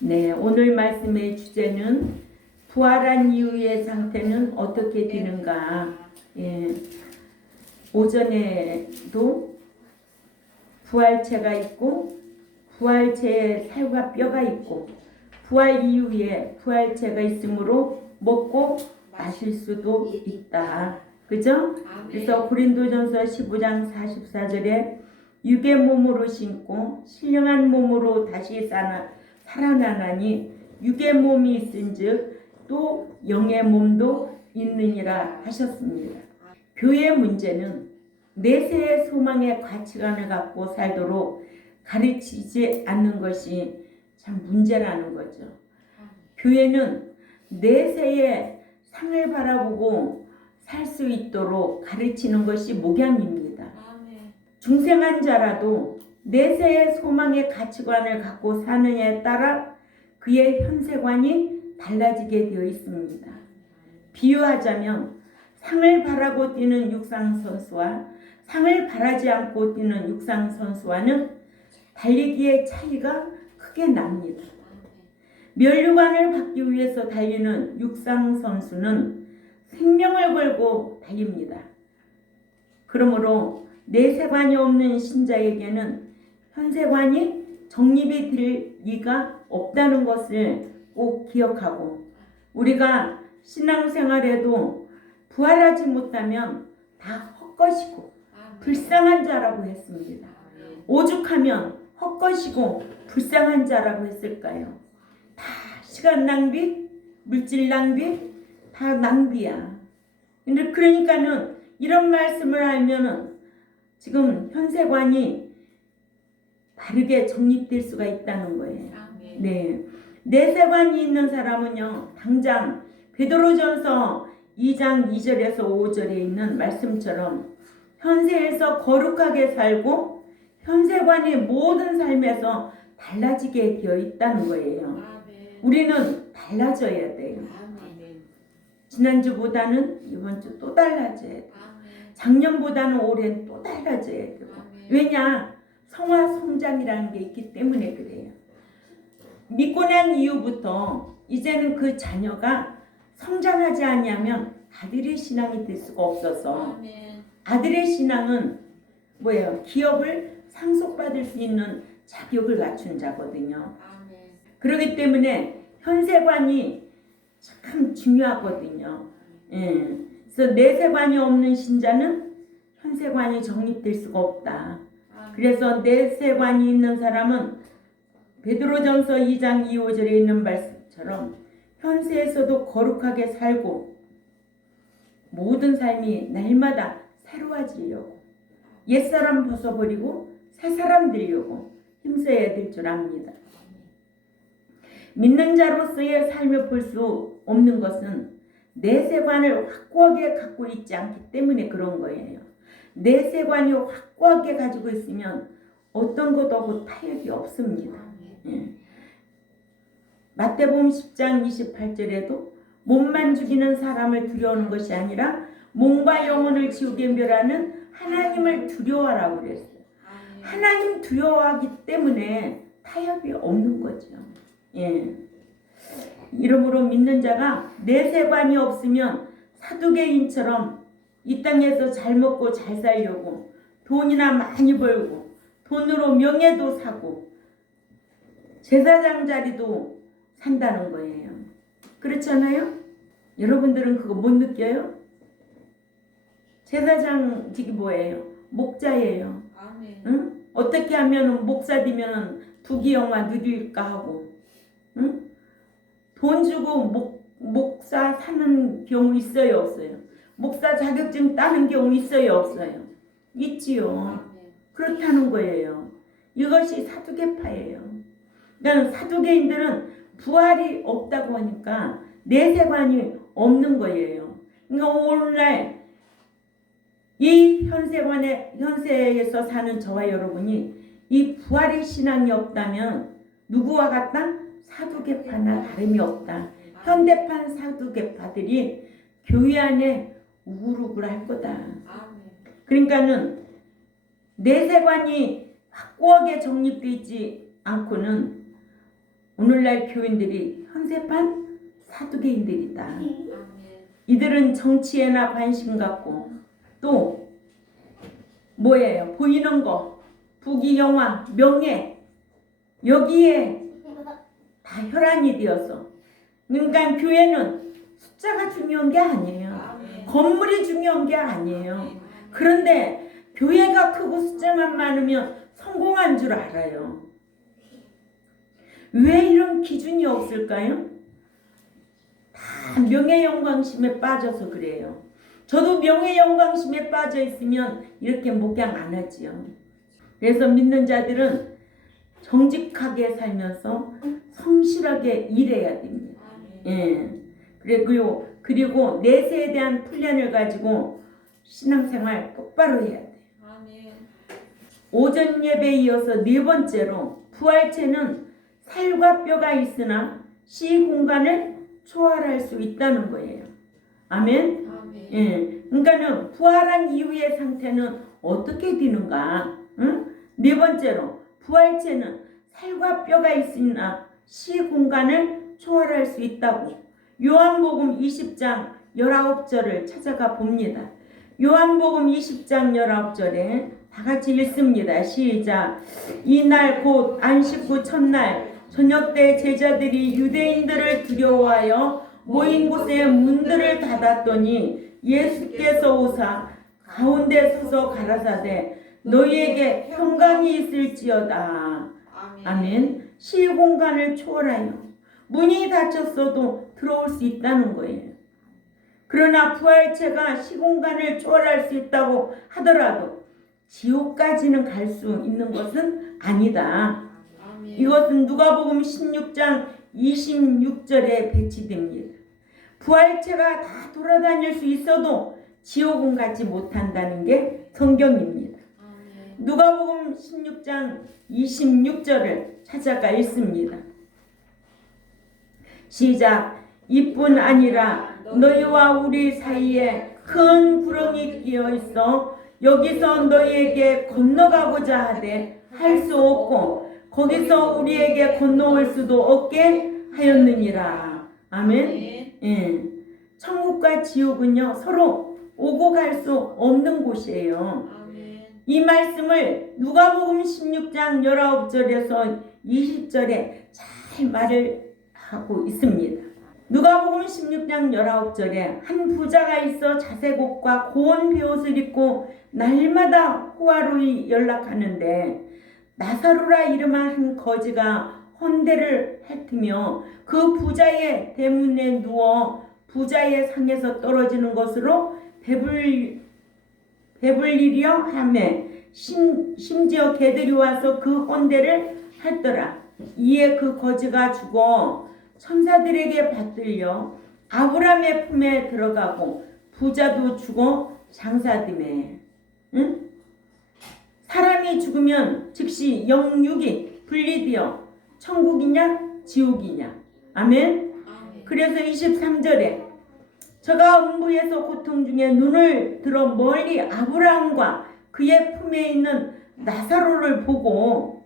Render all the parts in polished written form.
네, 오늘 말씀의 주제는 부활한 이후의 상태는 어떻게 되는가. 예, 오전에도 부활체가 있고 부활체에 살과 뼈가 있고 부활 이후에 부활체가 있으므로 먹고 마실 수도 있다. 그죠? 그래서 고린도전서 15장 44절에 육의 몸으로 신고 신령한 몸으로 다시 살아나나니 육의 몸이 있은즉 또 영의 몸도 있느니라 하셨습니다. 교회의 문제는 내세의 소망의 가치관을 갖고 살도록 가르치지 않는 것이 참 문제라는 거죠. 교회는 내세의 상을 바라보고 살 수 있도록 가르치는 것이 목양입니다. 중생한 자라도 내세의 소망의 가치관을 갖고 사느냐에 따라 그의 현세관이 달라지게 되어 있습니다. 비유하자면 상을 바라고 뛰는 육상선수와 상을 바라지 않고 뛰는 육상선수와는 달리기의 차이가 크게 납니다. 면류관을 받기 위해서 달리는 육상선수는 생명을 걸고 달립니다. 그러므로 내세관이 없는 신자에게는 현세관이 정립이 될 리가 없다는 것을 꼭 기억하고, 우리가 신앙생활에도 부활하지 못하면 다 헛것이고 불쌍한 자라고 했습니다. 오죽하면 헛것이고 불쌍한 자라고 했을까요? 다 시간 낭비, 물질 낭비, 다 낭비야. 근데 그러니까는 이런 말씀을 알면은 지금 현세관이 바르게 정립될 수가 있다는 거예요. 네, 내세관이 있는 사람은요, 당장 베드로전서 2장 2절에서 5절에 있는 말씀처럼 현세에서 거룩하게 살고 현세관이 모든 삶에서 달라지게 되어 있다는 거예요. 우리는 달라져야 돼요. 지난주보다는 이번 주 또 달라져야 돼요. 작년보다는 올해는 또 달라져야 되고. 왜냐? 성화 성장이라는 게 있기 때문에 그래요. 믿고 난 이후부터 이제는 그 자녀가 성장하지 않으면 아들의 신앙이 될 수가 없어서, 아들의 신앙은 뭐예요? 기업을 상속받을 수 있는 자격을 갖춘 자거든요. 그렇기 때문에 현세관이 참 중요하거든요. 예. 그래서 내세관이 없는 신자는 현세관이 정립될 수가 없다. 그래서 내세관이 있는 사람은 베드로전서 2장 2, 5절에 있는 말씀처럼 현세에서도 거룩하게 살고 모든 삶이 날마다 새로워지려고 옛사람 벗어버리고 새사람 되려고 힘써야 될 줄 압니다. 믿는 자로서의 삶을 볼 수 없는 것은 내세관을 확고하게 갖고 있지 않기 때문에 그런 거예요. 내세관이 확고하게 가지고 있으면 어떤 것도 타협이 없습니다. 예. 마태복음 10장 28절에도 몸만 죽이는 사람을 두려워하는 것이 아니라 몸과 영혼을 지옥에 멸하는 하나님을 두려워하라고 그랬어요. 하나님 두려워하기 때문에 타협이 없는 거죠. 예. 이러므로 믿는 자가 내세관이 없으면 사두개인처럼 이 땅에서 잘 먹고 잘 살려고 돈이나 많이 벌고 돈으로 명예도 사고 제사장 자리도 산다는 거예요. 그렇잖아요? 여러분들은 그거 못 느껴요? 제사장직이 뭐예요? 목자예요. 응? 어떻게 하면 목사 되면 부귀영화 누릴까 하고, 응? 돈 주고 목사 사는 경우 있어요, 없어요? 목사 자격증 따는 경우 있어요, 없어요? 있지요. 그렇다는 거예요. 이것이 사두개파예요. 그러니까 사두개인들은 부활이 없다고 하니까 내세관이 없는 거예요. 그러니까 오늘날 이 현세에서 사는 저와 여러분이 이 부활의 신앙이 없다면 누구와 같다? 사두개파나 다름이 없다. 현대판 사두개파들이 교회 안에 우글우글할 거다. 그러니까는 내세관이 확고하게 정립되지 않고는 오늘날 교인들이 현세판 사두개인들이다. 이들은 정치에나 관심 갖고 또 뭐예요? 보이는 거, 부귀영화, 명예 여기에 다 혈안이 되어서 그러니까 교회는 숫자가 중요한 게 아니에요. 건물이 중요한 게 아니에요. 그런데 교회가 크고 숫자만 많으면 성공한 줄 알아요. 왜 이런 기준이 없을까요? 다 명예영광심에 빠져서 그래요. 저도 명예영광심에 빠져 있으면 이렇게 목양 안 하지요. 그래서 믿는 자들은 정직하게 살면서 성실하게 일해야 됩니다. 예. 그리고 내세에 대한 훈련을 가지고 신앙생활 똑바로 해야 돼요. 오전 예배에 이어서 네 번째로 부활체는 살과 뼈가 있으나 시 공간을 초월할 수 있다는 거예요. 아멘. 예. 그러니까는 부활한 이후의 상태는 어떻게 되는가? 응? 네 번째로 부활체는 살과 뼈가 있으나 시 공간을 초월할 수 있다고. 요한복음 20장 19절을 찾아가 봅니다. 요한복음 20장 19절에 다 같이 읽습니다. 시작. 이날 곧 안식구 첫날 저녁 때 제자들이 유대인들을 두려워하여 모인 곳에 문들을 닫았더니 예수께서 오사 가운데 서서 가라사대 너희에게 평강이 있을지어다. 아멘. 시공간을 초월하여 문이 닫혔어도 들어올 수 있다는 거예요. 그러나 부활체가 시공간을 초월할 수 있다고 하더라도 지옥까지는 갈 수 있는 것은 아니다. 이것은 누가복음 16장 26절에 배치됩니다. 부활체가 다 돌아다닐 수 있어도 지옥은 가지 못한다는 게 성경입니다. 누가복음 16장 26절을 찾아가 읽습니다. 시작. 이뿐 아니라 너희와 우리 사이에 큰 구렁이 끼어 있어 여기서 너희에게 건너가고자 하되 할 수 없고 거기서 우리에게 건너올 수도 없게 하였느니라. 아멘. 예. 천국과 지옥은요 서로 오고 갈 수 없는 곳이에요. 이 말씀을 누가복음 16장 19절에서 20절에 잘 말을 하고 있습니다. 누가복음 16장 19절에 한 부자가 있어 자색옷과 고운 베옷을 입고 날마다 호화로이 연락하는데 나사로라 이름한 한 거지가 헌대를 핥으며 그 부자의 대문에 누워 부자의 상에서 떨어지는 것으로 배불리려 하매 심지어 개들이 와서 그 헌대를 핥더라. 이에 그 거지가 죽어 천사들에게 받들려 아브라함의 품에 들어가고 부자도 죽어 장사됨에. 응? 사람이 죽으면 즉시 영육이 분리되어 천국이냐 지옥이냐. 아멘. 그래서 23절에 저가 음부에서 고통 중에 눈을 들어 멀리 아브라함과 그의 품에 있는 나사로를 보고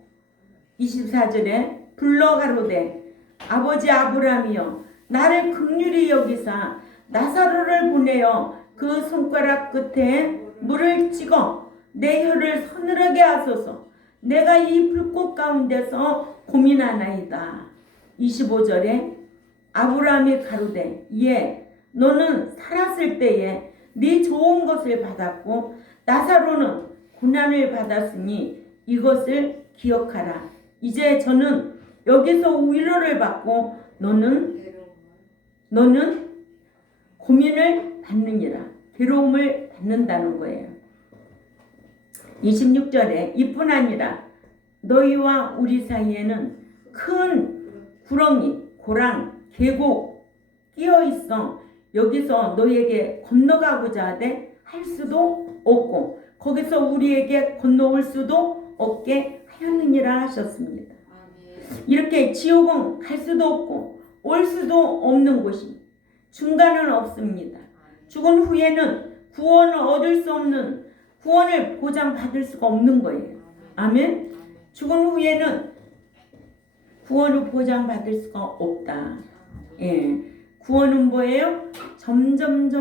24절에 불러 가로되 아버지 아브라함이여 나를 긍휼히 여기사 나사로를 보내어 그 손가락 끝에 물을 찍어 내 혀를 서늘하게 하소서. 내가 이 불꽃 가운데서 고민하나이다. 25절에 아브라함이 가로되 예 너는 살았을 때에 네 좋은 것을 받았고 나사로는 고난을 받았으니 이것을 기억하라. 이제 저는 여기서 위로를 받고 너는 고민을 받느니라. 괴로움을 받는다는 거예요. 26절에 이뿐 아니라 너희와 우리 사이에는 큰 구렁이, 고랑, 계곡 끼어 있어 여기서 너희에게 건너가고자 하되 할 수도 없고 거기서 우리에게 건너올 수도 없게 하였느니라 하셨습니다. 이렇게 지옥은 갈 수도 없고 올 수도 없는 곳이 중간은 없습니다. 죽은 후에는 구원을 얻을 수 없는 구원을 보장받을 수가 없는 거예요. 아멘. 죽은 후에는 구원을 보장받을 수가 없다. 예. 구원은 뭐예요? 점점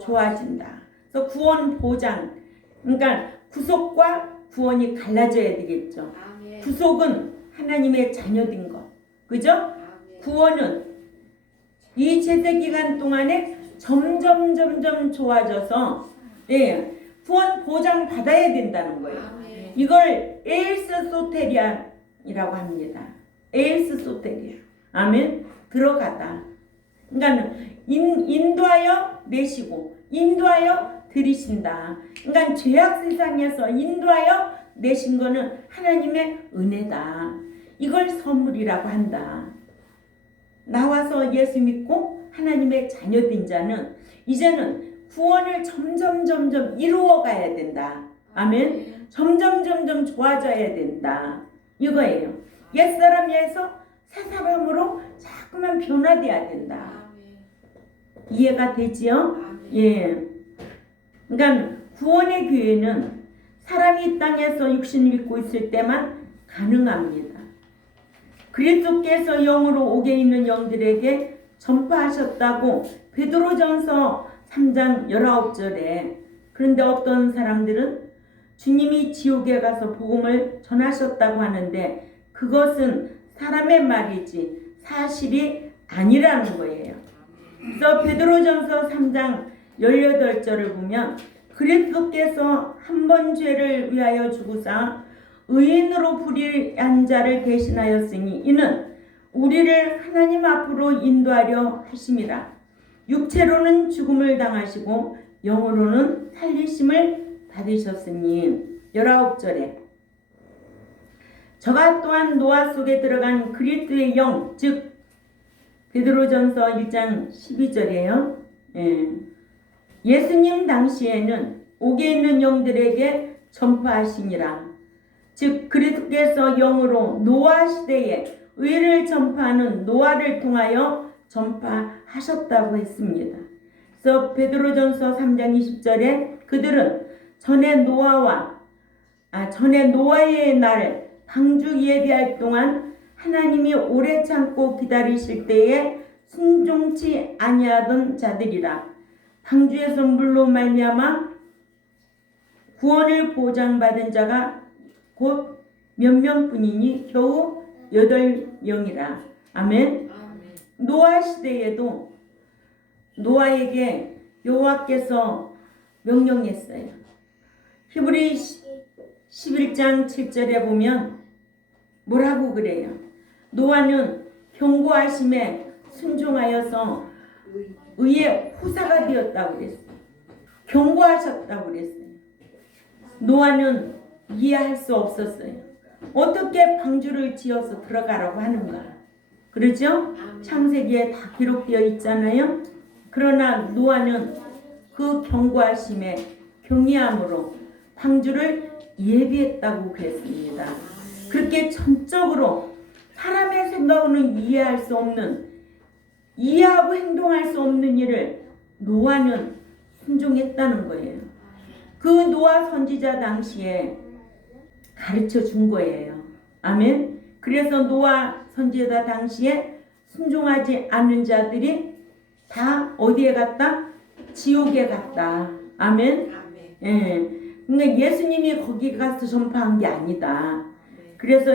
좋아진다. 그래서 구원 보장. 그러니까 구속과 구원이 갈라져야 되겠죠. 구속은 하나님의 자녀된 것. 그죠? 구원은 이 제세 기간 동안에 점점 좋아져서 예, 구원 보장 받아야 된다는 거예요. 이걸 에일스 소테리아이라고 합니다. 에일스 소테리아. 아멘. 들어가다. 그러니까 인도하여 내시고 인도하여 들이신다. 그러니까 죄악 세상에서 인도하여 내신 거는 하나님의 은혜다. 이걸 선물이라고 한다. 나와서 예수 믿고 하나님의 자녀된 자는 이제는 구원을 점점 이루어 가야 된다. 아멘. 점점 좋아져야 된다. 이거예요. 옛사람에서 새사람으로 자꾸만 변화돼야 된다. 이해가 되지요? 예. 그러니까 구원의 교회는 사람이 이 땅에서 육신을 입고 있을 때만 가능합니다. 그리스도께서 영으로 옥에 있는 영들에게 전파하셨다고 베드로전서 3장 19절에. 그런데 어떤 사람들은 주님이 지옥에 가서 복음을 전하셨다고 하는데 그것은 사람의 말이지 사실이 아니라는 거예요. 그래서 베드로전서 3장 18절을 보면 그리스도께서 한 번 죄를 위하여 죽으사 의인으로 불의한 자를 대신하였으니 이는 우리를 하나님 앞으로 인도하려 하심이라. 육체로는 죽음을 당하시고 영으로는 살리심을 받으셨으니. 19절에 저가 또한 노아 속에 들어간 그리스도의 영, 즉 베드로전서 1장 12절이에요. 예수님 당시에는 옥에 있는 영들에게 전파하시니라. 즉 그리스도께서 영으로 노아 시대에 의를 전파하는 노아를 통하여 전파하셨다고 했습니다. 그래서 베드로전서 3장 20절에 그들은 전에 노아의 날 방주 예비할 동안 하나님이 오래 참고 기다리실 때에 순종치 아니하던 자들이라. 방주에서 물로 말미암아 구원을 보장받은 자가 곧 몇 명뿐이니 겨우 8명이라. 아멘. 노아 시대에도 노아에게 여호와께서 명령했어요. 히브리 11장 7절에 보면 뭐라고 그래요? 노아는 경고하심에 순종하여서 의의 후사가 되었다고 그랬어요. 경고하셨다고 그랬어요. 노아는 이해할 수 없었어요. 어떻게 방주를 지어서 들어가라고 하는가. 그렇죠? 창세기에 다 기록되어 있잖아요. 그러나 노아는 그 경고하심에 경외함으로 방주를 예비했다고 그랬습니다. 그렇게 전적으로 사람의 생각으로는 이해할 수 없는, 이해하고 행동할 수 없는 일을 노아는 순종했다는 거예요. 그 노아 선지자 당시에 가르쳐 준 거예요. 아멘. 그래서 노아 선지자 당시에 순종하지 않는 자들이 다 어디에 갔다? 지옥에 갔다. 아멘. 예. 그러니까 예수님이 거기 가서 전파한 게 아니다. 그래서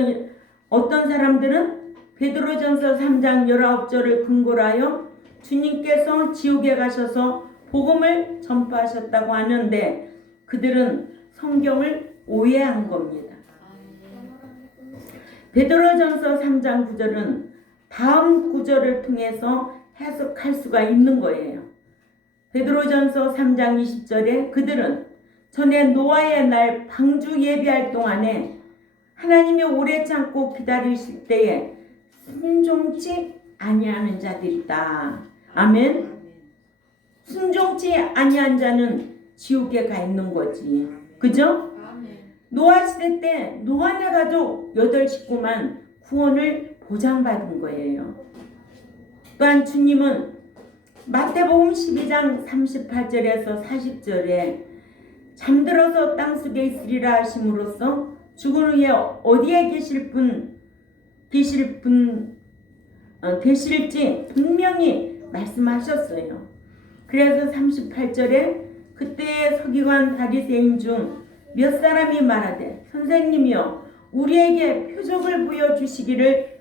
어떤 사람들은 베드로전서 3장 19절을 근거로 하여 주님께서 지옥에 가셔서 복음을 전파하셨다고 하는데 그들은 성경을 오해한 겁니다. 베드로전서 3장 9절은 다음 구절을 통해서 해석할 수가 있는 거예요. 베드로전서 3장 20절에 그들은 전에 노아의 날 방주 예비할 동안에 하나님이 오래 참고 기다리실 때에 순종치 아니하는 자들이다. 아멘. 순종치 아니한 자는 지옥에 가 있는 거지. 그죠? 노아 시대 때 노아네 가족 8식구만 구원을 보장받은 거예요. 또한 주님은 마태복음 12장 38절에서 40절에 잠들어서 땅속에 있으리라 하심으로써 죽은 후에 어디에 계실 분 되실지 분명히 말씀하셨어요. 그래서 38절에 그때의 서기관 바리새인 중 몇 사람이 말하되 선생님이여 우리에게 표적을 보여주시기를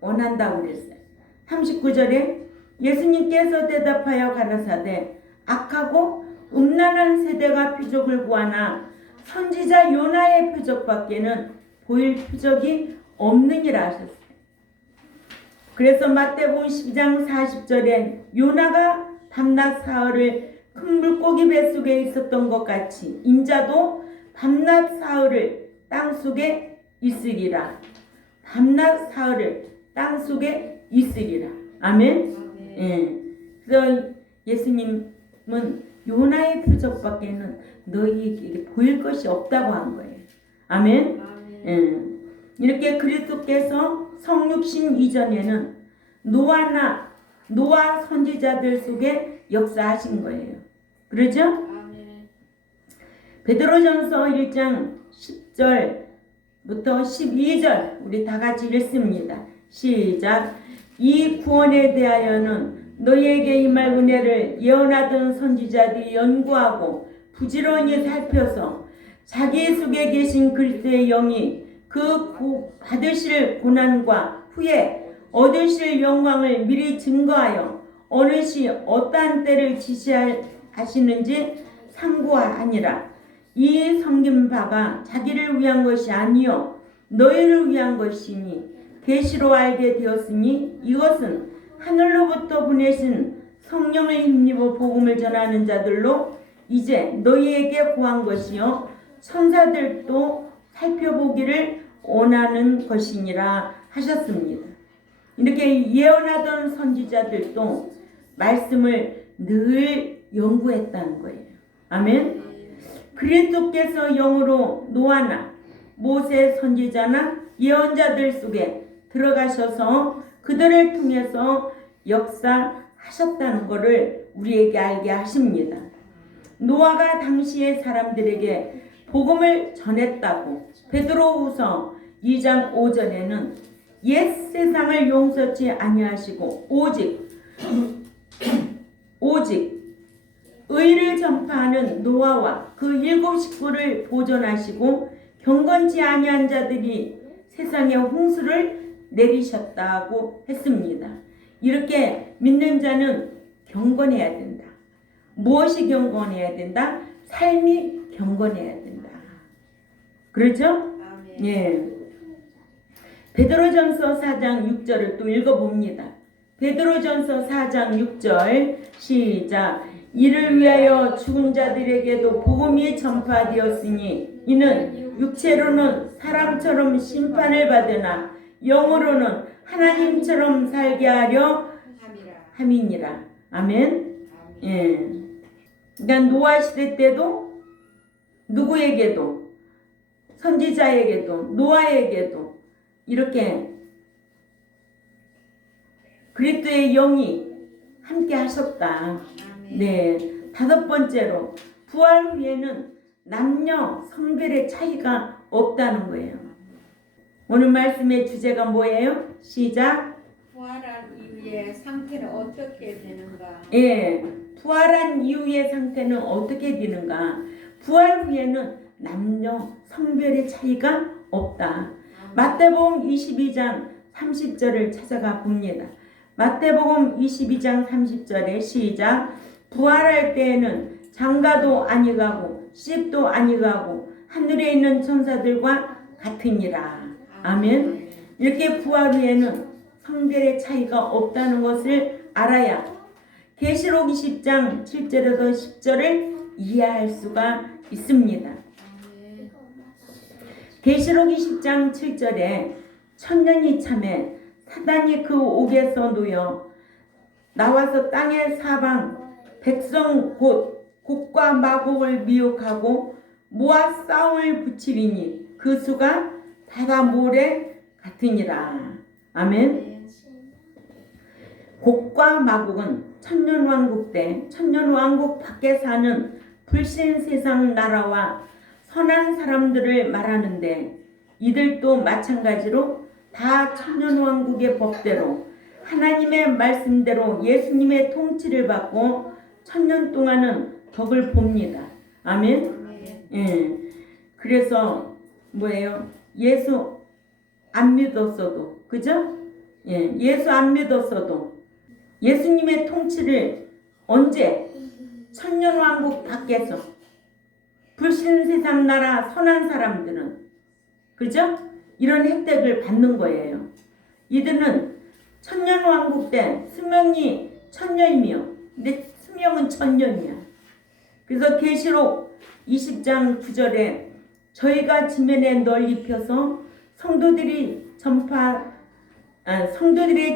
원한다고 그랬어요. 39절에 예수님께서 대답하여 가라사대 악하고 음란한 세대가 표적을 구하나 선지자 요나의 표적밖에는 보일 표적이 없느니라 하셨어요. 그래서 마태복음 12장 40절에 요나가 밤낮 사흘을 큰 물고기 뱃속에 있었던 것 같이 인자도 밤낮 사흘을 땅속에 있으리라. 밤낮 사흘을 땅속에 있으리라. 아멘. 예. 그래서 예수님은 요나의 표적밖에는 너희에게 보일 것이 없다고 한 거예요. 아멘. 예. 이렇게 그리스도께서 성육신 이전에는 노아 선지자들 속에 역사하신 거예요. 그러죠? 아멘. 베드로전서 1장 10절부터 12절 우리 다 같이 읽습니다. 시작. 이 구원에 대하여는 너희에게 임할 은혜를 예언하던 선지자들이 연구하고 부지런히 살펴서 자기 속에 계신 그리스도의 영이 그 받으실 고난과 후에 얻으실 영광을 미리 증거하여 어느 시 어떠한 때를 지시하시는지 상고하니라. 이 섬긴 바가 자기를 위한 것이 아니요 너희를 위한 것이니 계시로 알게 되었으니 이것은 하늘로부터 보내신 성령을 힘입어 복음을 전하는 자들로 이제 너희에게 구한 것이요 천사들도 살펴보기를 원하는 것이니라 하셨습니다. 이렇게 예언하던 선지자들도 말씀을 늘 연구했다는 거예요. 아멘. 그리스도께서 영으로 노아나 모세 선지자나 예언자들 속에 들어가셔서 그들을 통해서 역사하셨다는 것을 우리에게 알게 하십니다. 노아가 당시의 사람들에게 복음을 전했다고 베드로후서 2장 5절에는 옛 세상을 용서치 아니하시고 오직 의를 전파하는 노아와 그 7 식구를 보존하시고 경건치 아니한 자들이 세상에 홍수를 내리셨다고 했습니다. 이렇게 믿는 자는 경건해야 된다. 무엇이 경건해야 된다? 삶이 경건해야 된다. 그렇죠? 예. 베드로전서 4장 6절을 또 읽어봅니다. 베드로전서 4장 6절 시작. 이를 위하여 죽은 자들에게도 복음이 전파되었으니 이는 육체로는 사람처럼 심판을 받으나 영으로는 하나님처럼 살게 하려 함이니라. 아멘. 예. 그러니까 노아 시대 때도 누구에게도 선지자에게도 노아에게도 이렇게 그리스도의 영이 함께 하셨다. 네. 5번째로 부활 후에는 남녀 성별의 차이가 없다는 거예요. 오늘 말씀의 주제가 뭐예요? 시작. 부활한 이후의 상태는 어떻게 되는가? 예. 부활한 이후의 상태는 어떻게 되는가? 부활 후에는 남녀 성별의 차이가 없다. 마태복음 22장 30절을 찾아가 봅니다. 마태복음 22장 30절에 시작. 부활할 때에는 장가도 아니가고 씹도 아니가고 하늘에 있는 천사들과 같으니라. 아멘. 이렇게 부활 후에는 성별의 차이가 없다는 것을 알아야 계시록 20장 7절에서 10절을 이해할 수가 있습니다. 계시록 20장 7절에 천년이 참에 사단이 그 옥에서 놓여 나와서 땅의 사방 백성 곡과 마곡을 미혹하고 모아 싸움을 붙이리니 그 수가 바다 모래 같으니라. 아멘. 곡과 마곡은 천년왕국 때 천년왕국 밖에 사는 불신 세상 나라와 선한 사람들을 말하는데 이들도 마찬가지로 다 천년왕국의 법대로 하나님의 말씀대로 예수님의 통치를 받고 천년 동안은 덕을 봅니다. 아멘. 예. 그래서 뭐예요? 예수 안 믿었어도, 그죠? 예. 예수 안 믿었어도 예수님의 통치를 언제 천년왕국 밖에서 불신 세상 나라 선한 사람들은, 그죠? 이런 혜택을 받는 거예요. 이들은 천년왕국 때 수명이 천년이며 근데 수명은 천년이야. 그래서 계시록 20장 9절에 저희가 지면에 널리 펴서 성도들의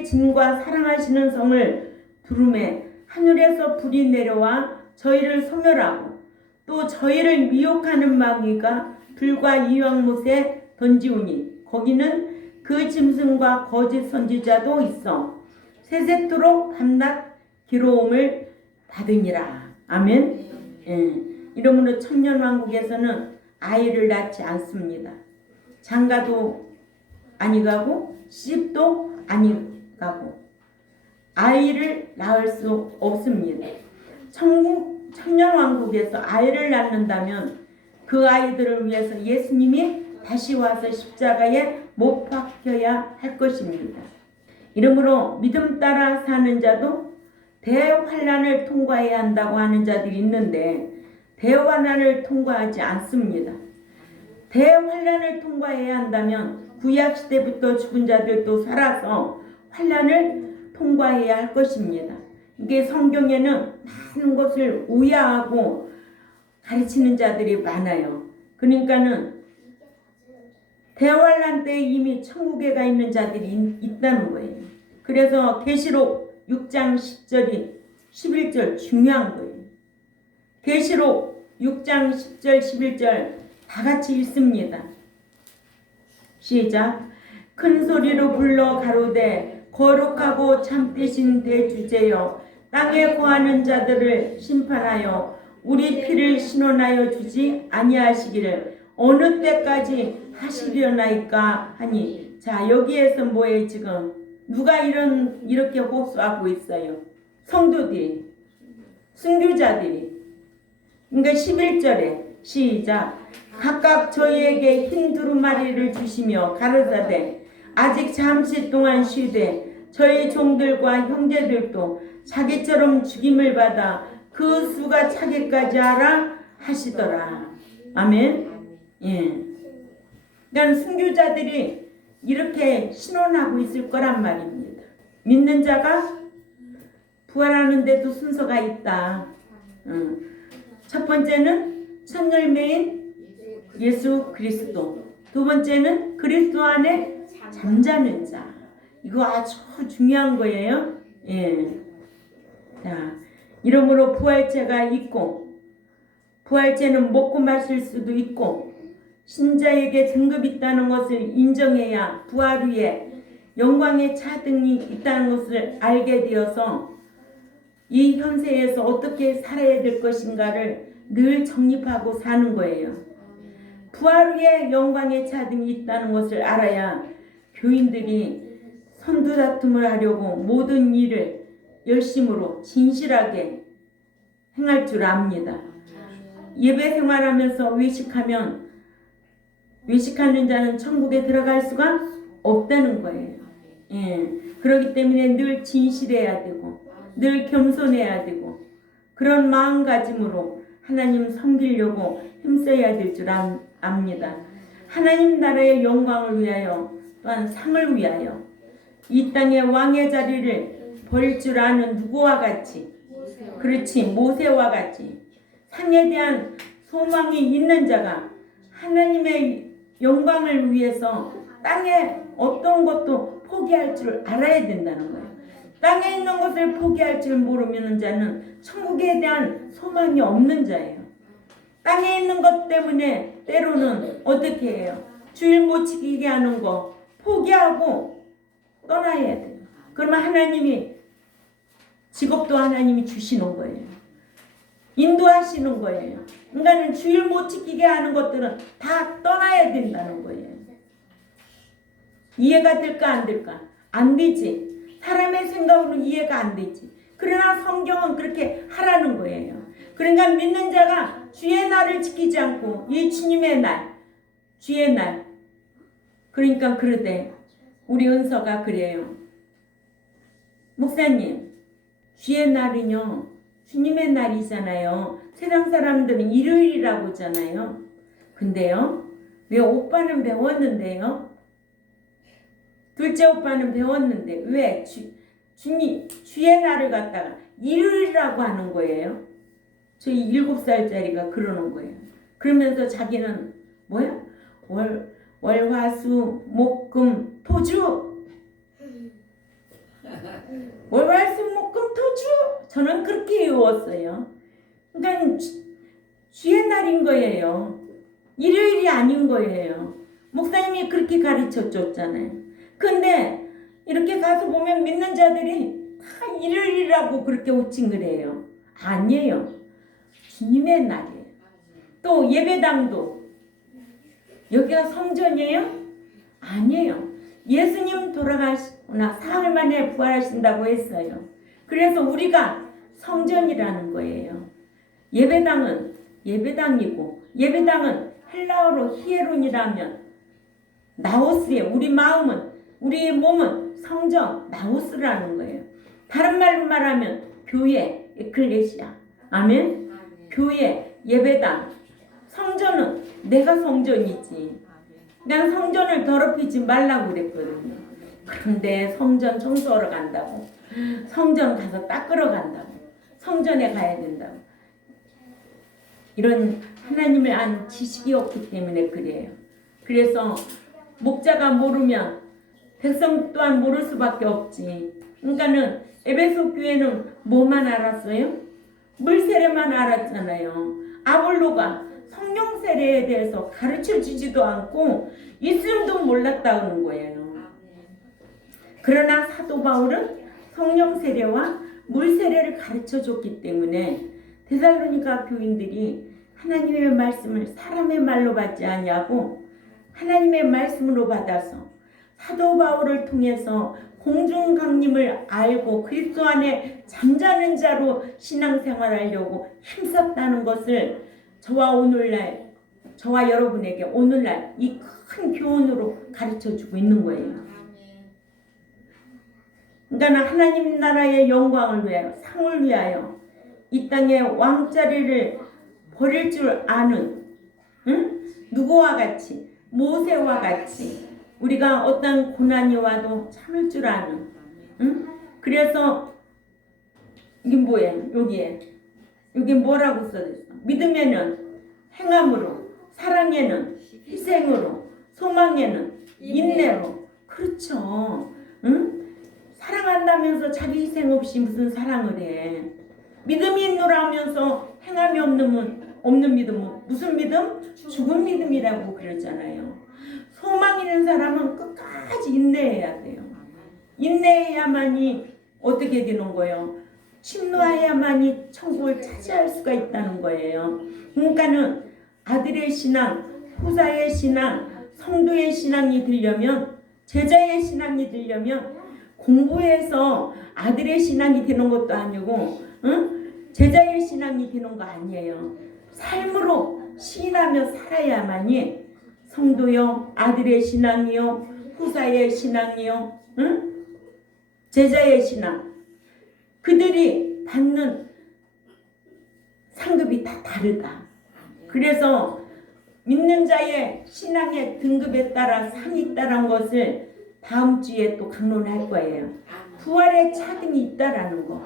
진과 사랑하시는 성을 두름에 하늘에서 불이 내려와 저희를 소멸하고 또 저희를 미혹하는 마귀가 불과 이왕못에 던지우니 거기는 그 짐승과 거짓 선지자도 있어 세세토록 밤낮 기로움을 받으니라. 아멘. 예. 이러므로 천년왕국에서는 아이를 낳지 않습니다. 장가도 아니 가고 시집도 아니 가고 아이를 낳을 수 없습니다. 천년왕국에서 아이를 낳는다면 그 아이들을 위해서 예수님이 다시 와서 십자가에 못 박혀야 할 것입니다. 이러므로 믿음 따라 사는 자도 대환난을 통과해야 한다고 하는 자들이 있는데 대환난을 통과하지 않습니다. 대환난을 통과해야 한다면 구약시대부터 죽은 자들도 살아서 환난을 통과해야 할 것입니다. 이게 성경에는 많은 것을 우야하고 가르치는 자들이 많아요. 그러니까는 대환난 때 이미 천국에 가 있는 자들이 있다는 거예요. 그래서 계시록 6장 10절이 11절 중요한 거예요. 계시록 6장 10절 11절 다 같이 읽습니다. 시작. 큰 소리로 불러 가로되 거룩하고 참되신 대주제여 땅에 거하는 자들을 심판하여 우리 피를 신원하여 주지 아니하시기를 어느 때까지 하시려나이까 하니. 자, 여기에서 뭐예요? 지금 누가 이렇게 호소하고 있어요? 성도들이, 순교자들이. 그러니까 11절에 시작. 각각 저희에게 흰 두루마리를 주시며 가르사대 아직 잠시 동안 쉬되 저희 종들과 형제들도 자기처럼 죽임을 받아 그 수가 차기까지 하라 하시더라. 아멘. 예. 그러니까 순교자들이 이렇게 신원하고 있을 거란 말입니다. 믿는 자가 부활하는데도 순서가 있다. 첫 번째는 첫 열매인 예수 그리스도, 두 번째는 그리스도 안에 잠자는 자. 이거 아주 중요한 거예요. 예. 자, 이러므로 부활체가 있고 부활체는 먹고 마실 수도 있고 신자에게 등급이 있다는 것을 인정해야 부활 후에 영광의 차등이 있다는 것을 알게 되어서 이 현세에서 어떻게 살아야 될 것인가를 늘 정립하고 사는 거예요. 부활 후에 영광의 차등이 있다는 것을 알아야 교인들이 선두다툼을 하려고 모든 일을 열심으로 진실하게 행할 줄 압니다. 예배 생활하면서 외식하는 자는 천국에 들어갈 수가 없다는 거예요. 예. 그렇기 때문에 늘 진실해야 되고 늘 겸손해야 되고 그런 마음가짐으로 하나님 섬기려고 힘써야 될 줄 압니다. 하나님 나라의 영광을 위하여 또한 상을 위하여 이 땅의 왕의 자리를 버릴 줄 아는 누구와 같이, 그렇지, 모세와 같이 상에 대한 소망이 있는 자가 하나님의 영광을 위해서 땅에 어떤 것도 포기할 줄 알아야 된다는 거예요. 땅에 있는 것을 포기할 줄 모르는 자는 천국에 대한 소망이 없는 자예요. 땅에 있는 것 때문에 때로는 어떻게 해요? 주일 못 지키게 하는 거 포기하고 떠나야 돼요. 그러면 하나님이 직업도 하나님이 주시는 거예요. 인도하시는 거예요. 인간은 주일 못 지키게 하는 것들은 다 떠나야 된다는 거예요. 이해가 될까 안 될까? 안 되지. 사람의 생각으로 이해가 안 되지. 그러나 성경은 그렇게 하라는 거예요. 그러니까 믿는 자가 주의 날을 지키지 않고 이 주님의 날, 주의 날. 그러니까 그러되 우리 은서가 그래요. 목사님, 주의 날은요, 주님의 날이잖아요. 세상 사람들은 일요일이라고 하잖아요. 근데요, 왜 오빠는 배웠는데요? 둘째 오빠는 배웠는데 왜 주의 날을 갖다가 일요일이라고 하는 거예요? 저희 7살짜리가 그러는 거예요. 그러면서 자기는 뭐야? 월, 화, 수, 목, 금, 토주. 월, 화, 수, 목, 금, 토주. 저는 그렇게 외웠어요. 그러니까 주의 날인 거예요. 일요일이 아닌 거예요. 목사님이 그렇게 가르쳐 줬잖아요. 근데 이렇게 가서 보면 믿는 자들이 다 일요일이라고 그렇게 호칭을 해요. 아니에요. 주님의 날이에요. 또 예배당도 여기가 성전이에요? 아니에요. 예수님 돌아가시거나 사흘 만에 부활하신다고 했어요. 그래서 우리가 성전이라는 거예요. 예배당은 예배당이고 예배당은 헬라어로 히에론이라면 나오스예요. 우리 마음은 우리의 몸은 성전 나오스라는 거예요. 다른 말로 말하면 교회 에클레시아. 아멘. 교회 예배당 성전은 내가 성전이지. 난 성전을 더럽히지 말라고 그랬거든요. 그런데 성전 청소하러 간다고, 성전 가서 닦으러 간다고, 성전에 가야 된다고. 이런 하나님을 아는 지식이 없기 때문에 그래요. 그래서 목자가 모르면 백성 또한 모를 수밖에 없지. 그러니까는 에베소 교회는 뭐만 알았어요? 물세례만 알았잖아요. 아볼로가 성령 세례에 대해서 가르쳐 주지도 않고 있음도 몰랐다는 거예요. 그러나 사도 바울은 성령 세례와 물 세례를 가르쳐 줬기 때문에 데살로니가 교인들이 하나님의 말씀을 사람의 말로 받지 아니하고 하나님의 말씀으로 받아서 사도 바울을 통해서 공중 강림을 알고 그리스도 안에 잠자는 자로 신앙생활하려고 힘썼다는 것을 저와 여러분에게 오늘날 이 큰 교훈으로 가르쳐주고 있는 거예요. 그러니까 하나님 나라의 영광을 위하여 상을 위하여 이 땅에 왕자리를 버릴 줄 아는 누구와 같이 모세와 같이 우리가 어떤 고난이 와도 참을 줄 아는 그래서 이게 뭐예요? 여기에 뭐라고 써있어? 믿음에는 행함으로, 사랑에는 희생으로, 소망에는 인내로. 그렇죠. 사랑한다면서 자기 희생 없이 무슨 사랑을 해? 믿음이 있노라 하면서 행함이 없는 믿음은 무슨 믿음? 죽은 믿음이라고 그러잖아요. 소망 있는 사람은 끝까지 인내해야 돼요. 인내해야만이 어떻게 되는 거예요? 침노해야만이 천국을 차지할 수가 있다는 거예요. 그러니까는 아들의 신앙, 후사의 신앙, 성도의 신앙이 되려면, 제자의 신앙이 되려면 공부해서 아들의 신앙이 되는 것도 아니고 제자의 신앙이 되는 거 아니에요. 삶으로 시인하며 살아야만이 성도요, 아들의 신앙이요, 후사의 신앙이요, 제자의 신앙. 그들이 받는 상급이 다 다르다. 그래서 믿는 자의 신앙의 등급에 따라 상이 있다는 것을 다음 주에 또 강론할 거예요. 부활의 차등이 있다라는 거.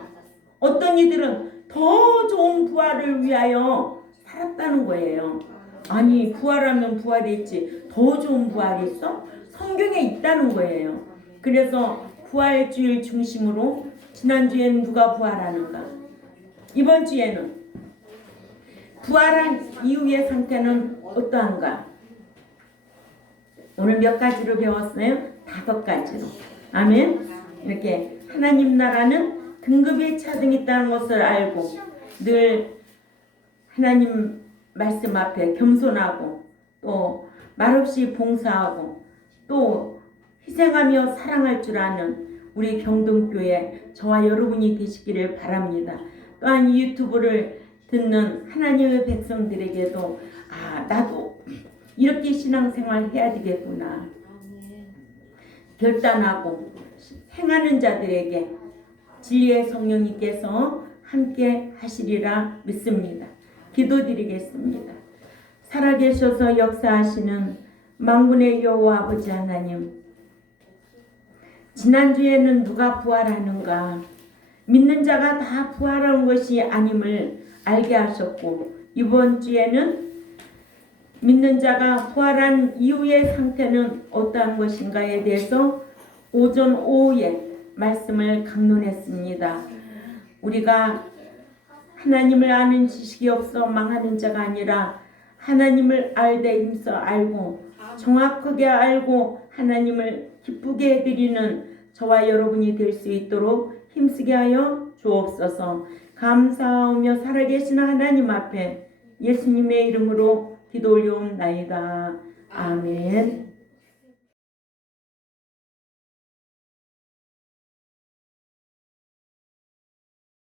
어떤 이들은 더 좋은 부활을 위하여 살았다는 거예요. 아니 부활하면 부활했지 더 좋은 부활이 있어? 성경에 있다는 거예요. 그래서 부활주일 중심으로 지난주에는 누가 부활하는가? 이번 주에는 부활한 이후의 상태는 어떠한가? 오늘 몇 가지로 배웠어요? 5가지로. 아멘. 이렇게 하나님 나라는 등급의 차등이 있다는 것을 알고 늘 하나님 말씀 앞에 겸손하고 또 말없이 봉사하고 또 희생하며 사랑할 줄 아는 우리 경동교회 저와 여러분이 되시기를 바랍니다. 또한 이 유튜브를 듣는 하나님의 백성들에게도 나도 이렇게 신앙생활 해야 되겠구나 결단하고 행하는 자들에게 진리의 성령님께서 함께 하시리라 믿습니다. 기도드리겠습니다. 살아계셔서 역사하시는 만군의 여호와 아버지 하나님, 지난주에는 누가 부활하는가 믿는 자가 다 부활하는 것이 아님을 알게 하셨고, 이번 주에는 믿는 자가 부활한 이후의 상태는 어떠한 것인가에 대해서 오전 오후에 말씀을 강론했습니다. 우리가 하나님을 아는 지식이 없어 망하는 자가 아니라 하나님을 알되 힘써 알고 정확하게 알고 하나님을 기쁘게 해드리는 저와 여러분이 될 수 있도록 힘쓰게 하여 주옵소서. 감사하며 살아계시는 하나님 앞에 예수님의 이름으로 기도 올려옵나이다. 아멘.